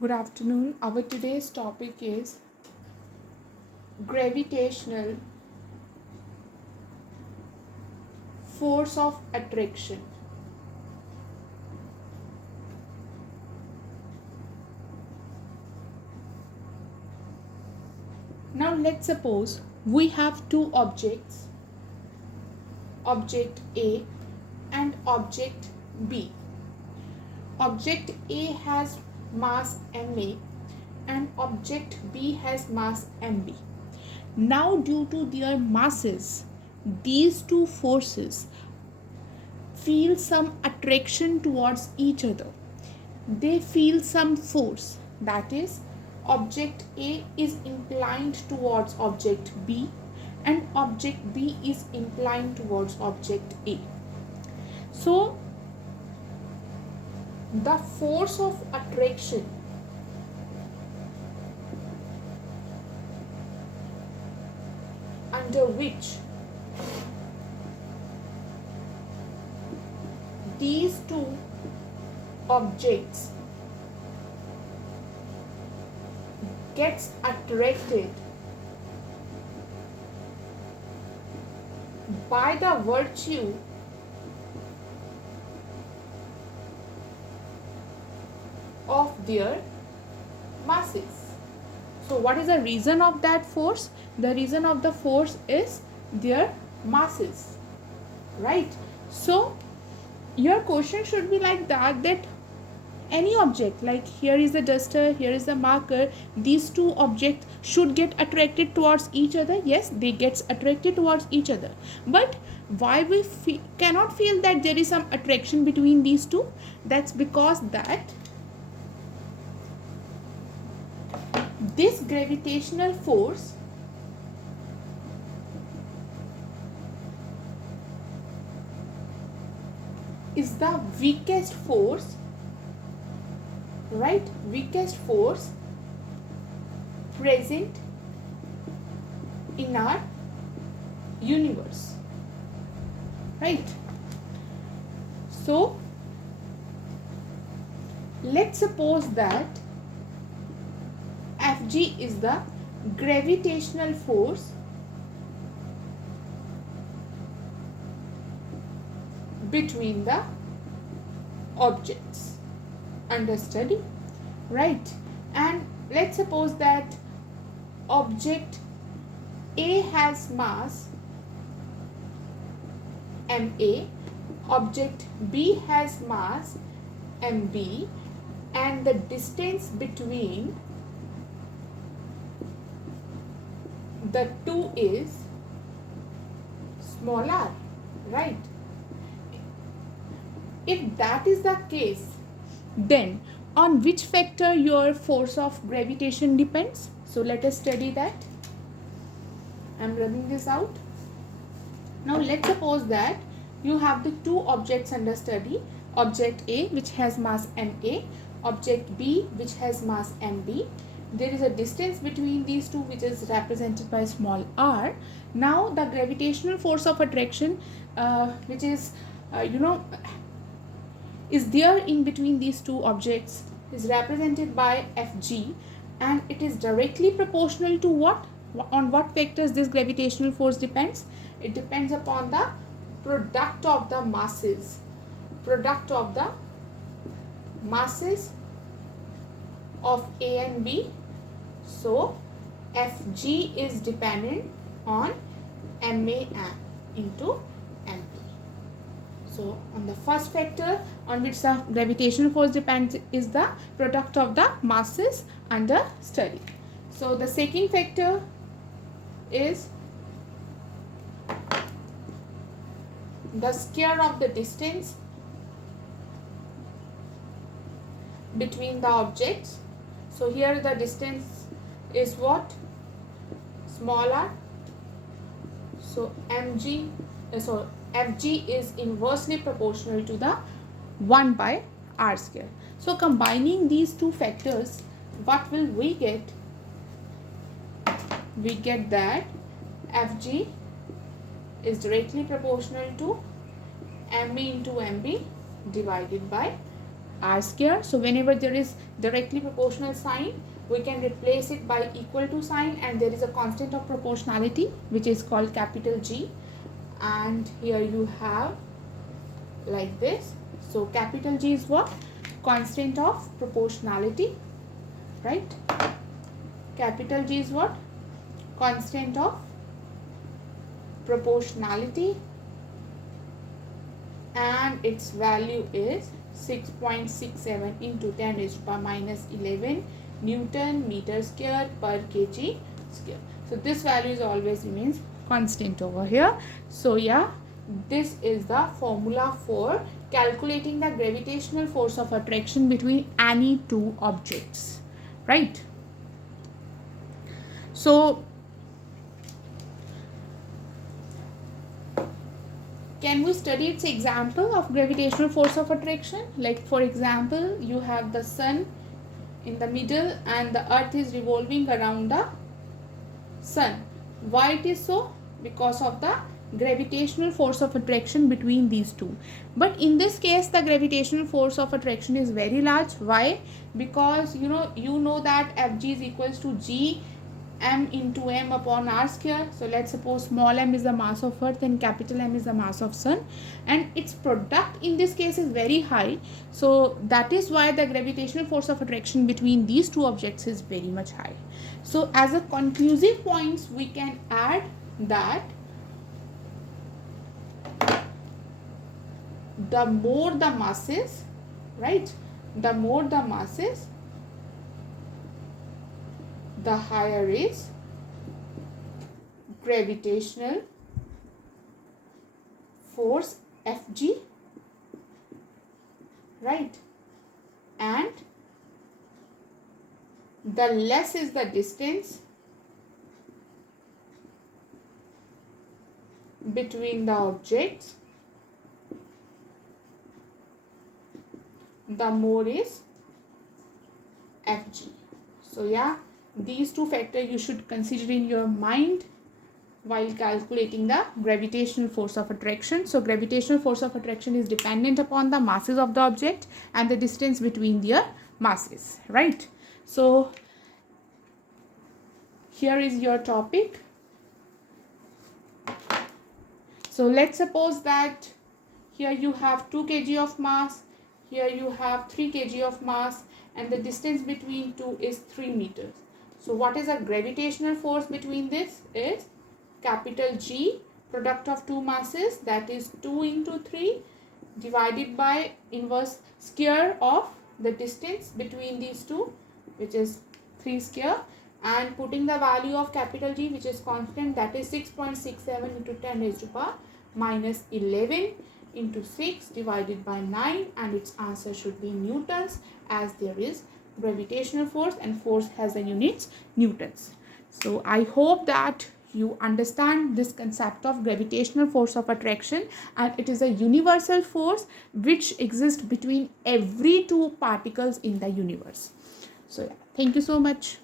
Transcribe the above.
Good afternoon. Our today's topic is gravitational force of attraction. Now let's suppose we have two objects, object A and object B. Object A has mass ma and object B has mass mb. Now due to their masses, these two forces feel some attraction towards each other. They feel some force, that is, object A is inclined towards object B and object B is inclined towards object A. So the force of attraction under which these two objects gets attracted by the virtue of their masses. So what is the reason of that force? The reason of the force is their masses, right? So your question should be like that any object, like here is the duster, here is the marker, these two objects should get attracted towards each other. Yes, they get attracted towards each other, but why we cannot feel that there is some attraction between these two? That's because that this gravitational force is the weakest force, right? Weakest force present in our universe, right? So let's suppose that Fg is the gravitational force between the objects under study, right? And let's suppose that object A has mass ma, object B has mass mb, and the distance between the two is small r, right? If that is the case, then on which factor your force of gravitation depends? So let us study that. I am running this out. Now let's suppose that you have the two objects under study, object A which has mass ma, object B which has mass mb. There is a distance between these two which is represented by small r. Now the gravitational force of attraction which is is there in between these two objects is represented by Fg, and it is directly proportional to what? On what factors this gravitational force depends? It depends upon the product of the masses. Product of the masses of A and B. So Fg is dependent on Ma into mp. So on the first factor on which the gravitational force depends is the product of the masses under study. So the second factor is the square of the distance between the objects. So here the distance is what? Small r. So Fg is inversely proportional to the 1 by r square. So combining these two factors, what will we get? We get that Fg is directly proportional to Ma into Mb divided by r square. So whenever there is directly proportional sign, we can replace it by equal to sign, and there is a constant of proportionality which is called capital G, and here you have like this. So capital G is what? Constant of proportionality, right? Capital G is what? Constant of proportionality, and its value is 6.67 into 10 raised to power minus 11 Newton meter square per kg square. So this value is always remains constant over here. So yeah, this is the formula for calculating the gravitational force of attraction between any two objects, right? So can we study its example of gravitational force of attraction? Like for example, you have the sun in the middle and the earth is revolving around the sun. Why it is so? Because of the gravitational force of attraction between these two. But in this case, the gravitational force of attraction is very large. Why? Because you know that Fg is equals to G m into m upon r square. So let's suppose small m is the mass of earth and capital M is the mass of sun, and its product in this case is very high. So that is why the gravitational force of attraction between these two objects is very much high. So as a conclusive points, we can add that the more the masses, right, the more the masses, the higher is gravitational force Fg, right, and the less is the distance between the objects, the more is Fg. So yeah, these two factors you should consider in your mind while calculating the gravitational force of attraction. So gravitational force of attraction is dependent upon the masses of the object and the distance between their masses, right? So here is your topic. So let's suppose that here you have 2 kg of mass, here you have 3 kg of mass, and the distance between two is 3 meters. So what is a gravitational force between this is capital G, product of two masses, that is 2 into 3 divided by inverse square of the distance between these two, which is 3 square, and putting the value of capital G, which is constant, that is 6.67 into 10 raised to power minus 11 into 6 divided by 9, and its answer should be newtons, as there is gravitational force and force has the units newtons. So I hope that you understand this concept of gravitational force of attraction, and it is a universal force which exists between every two particles in the universe. So yeah, thank you so much.